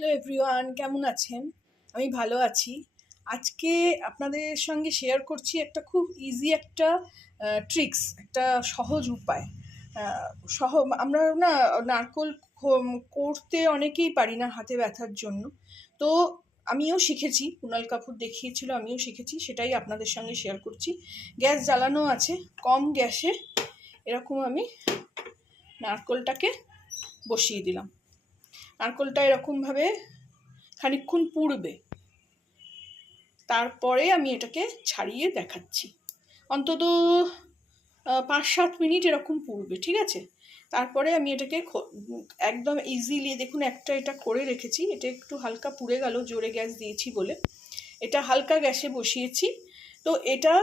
Hello everyone, কেমন আছেন? আমি ভালো আছি। আজকে আপনাদের সঙ্গে শেয়ার করছি একটা খুব ইজি একটা ট্রিক্স, একটা সহজ উপায়। আহ, সহ আমরা না নারকোল করতে অনেকেই পারি না হাতে ব্যথার জন্য। তো আমিও শিখেছি, কুণাল কাপুর দেখিয়েছিল, আমিও শিখেছি, সেটাই আপনাদের সঙ্গে শেয়ার করছি। গ্যাস জ্বালানো আছে, কম গ্যাসে এরকম আমি নারকোলটাকে বসিয়ে দিলাম। নারকোলটা এরকমভাবে খানিকক্ষণ পুড়বে, তারপরে আমি এটাকে ছাড়িয়ে দেখাচ্ছি। অন্তত 5-7 মিনিট এরকম পুড়বে, ঠিক আছে? তারপরে আমি এটাকে একদম ইজিলি, দেখুন একটা এটা করে রেখেছি, এটা একটু হালকা পুড়ে গেল জোরে গ্যাস দিয়েছি বলে। এটা হালকা গ্যাসে বসিয়েছি, তো এটা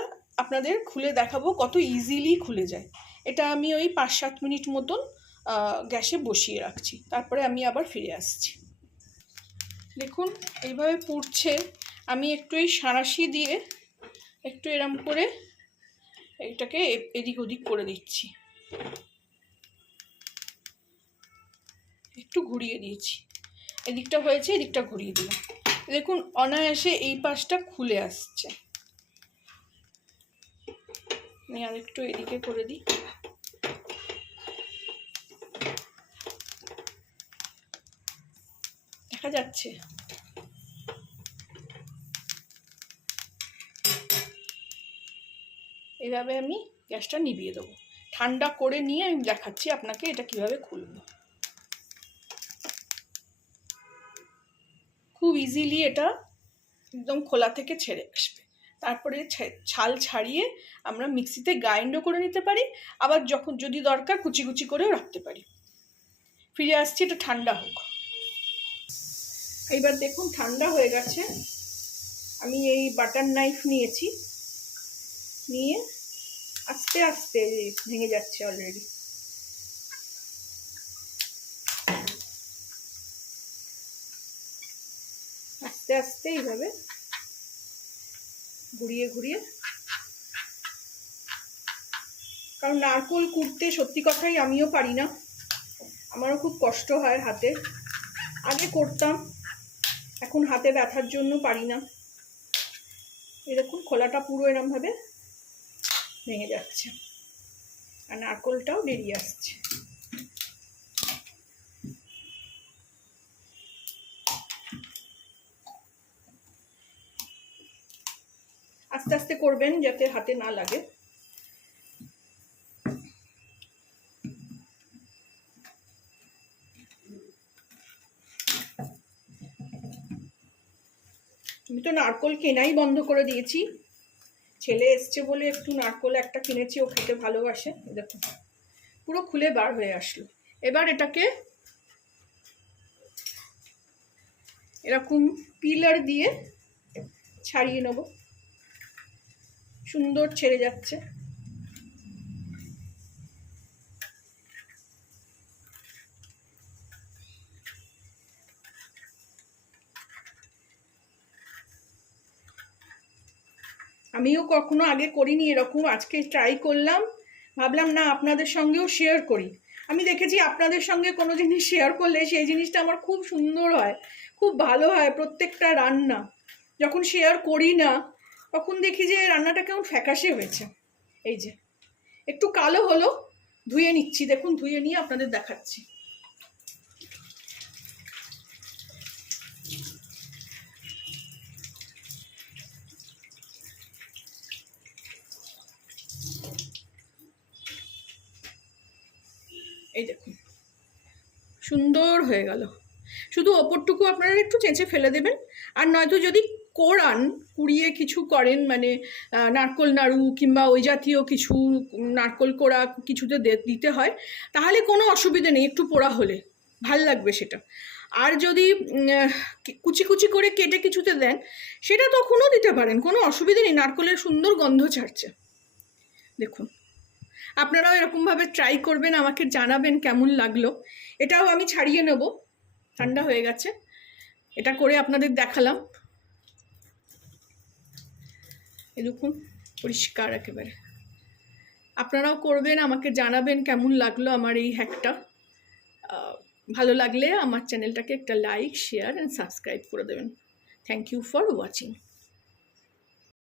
আপনাদের খুলে দেখাবো কত ইজিলি খুলে যায়। এটা আমি ওই 5-7 মিনিট মতন গ্যাসে বসিয়ে রাখছি, তারপরে আমি আবার ফিরে আসছি। দেখুন এইভাবে পুড়ছে। আমি একটু এই সাঁড়াশি দিয়ে একটু এরম করে এটাকে এদিক ওদিক করে দিচ্ছি, একটু ঘুরিয়ে দিয়েছি। এদিকটা হয়েছে, এদিকটা ঘুরিয়ে দিলাম। দেখুন অনায়াসে এই পাশটা খুলে আসছে। আমি আর একটু এদিকে করে দিই। দেখা যাচ্ছে? এইভাবে আমি গ্যাসটা নিভিয়ে দেবো। ঠান্ডা করে নিয়ে আমি দেখাচ্ছি আপনাকে এটা কিভাবে খুলবো। খুব ইজিলি এটা একদম খোলা থেকে ছেড়ে আসবে। তারপরে ছাল ছাড়িয়ে আমরা মিক্সিতে গ্রাইন্ডও করে নিতে পারি, আবার যখন যদি দরকার কুচি কুচি করেও রাখতে পারি। ফিরে আসছি, এটা ঠান্ডা হোক। এইবার দেখুন ঠান্ডা হয়ে গেছে। আমি এই বাটার নাইফ নিয়েছি, নিয়ে আস্তে আস্তে ভেঙে যাচ্ছে অলরেডি। আস্তে আস্তে এইভাবে ঘুরিয়ে ঘুরিয়ে, কারণ নারকোল কুড়তে সত্যি কথাই আমিও পারি না, আমারও খুব কষ্ট হয় হাতে। আগে করতাম, এখন হাতে ব্যথার জন্য পারি না। এই দেখুন খোলাটা পুরো এরমভাবে ভেঙে যাচ্ছে, আর নারকোলটাও বেরিয়ে আসছে। আস্তে আস্তে করবেন যাতে হাতে না লাগে। আমি তো নারকোল কেনাই বন্ধ করে দিয়েছি। ছেলে এসছে বলে একটু নারকোল একটা কিনেছি, ও খেতে ভালোবাসে। দেখুন পুরো খুলে বার হয়ে আসলো। এবার এটাকে এরকম পিলার দিয়ে ছাড়িয়ে নেব। সুন্দর ছেড়ে যাচ্ছে। আমিও কখনো আগে করিনি এরকম, আজকে ট্রাই করলাম, ভাবলাম না আপনাদের সঙ্গেও শেয়ার করি। আমি দেখেছি আপনাদের সঙ্গে কোনো জিনিস শেয়ার করলে সেই জিনিসটা আমার খুব সুন্দর হয়, খুব ভালো হয়। প্রত্যেকটা রান্না যখন শেয়ার করি না, তখন দেখি যে রান্নাটা কেমন ফ্যাকাশে হয়েছে। এই যে একটু কালো হলো, ধুয়ে নিচ্ছি। দেখুন ধুয়ে নিয়ে আপনাদের দেখাচ্ছি। এই দেখুন সুন্দর হয়ে গেল। শুধু ওপরটুকু আপনারা একটু চেঁচে ফেলে দেবেন, আর নয়তো যদি কোড়ান, কুড়িয়ে কিছু করেন, মানে নারকোল নাড়ু কিংবা ওই জাতীয় কিছু নারকোল কোড়া কিছুতে দিতে হয়, তাহলে কোনো অসুবিধে নেই, একটু পোড়া হলে ভাল লাগবে সেটা। আর যদি কুচি কুচি করে কেটে কিছুতে দেন, সেটা তখনও দিতে পারেন, কোনো অসুবিধে নেই। নারকোলের সুন্দর গন্ধ ছাড়ছে। দেখুন আপনারাও এরকমভাবে ট্রাই করবেন, আমাকে জানাবেন কেমন লাগলো। এটাও আমি ছাড়িয়ে নেব, ঠান্ডা হয়ে গেছে। এটা করে আপনাদের দেখালাম। এই দেখুন পরিষ্কার একেবারে। আপনারাও করবেন, আমাকে জানাবেন কেমন লাগলো আমার এই হ্যাকটা। ভালো লাগলে আমার চ্যানেলটাকে একটা লাইক, শেয়ার অ্যান্ড সাবস্ক্রাইব করে দেবেন। Thank you for watching.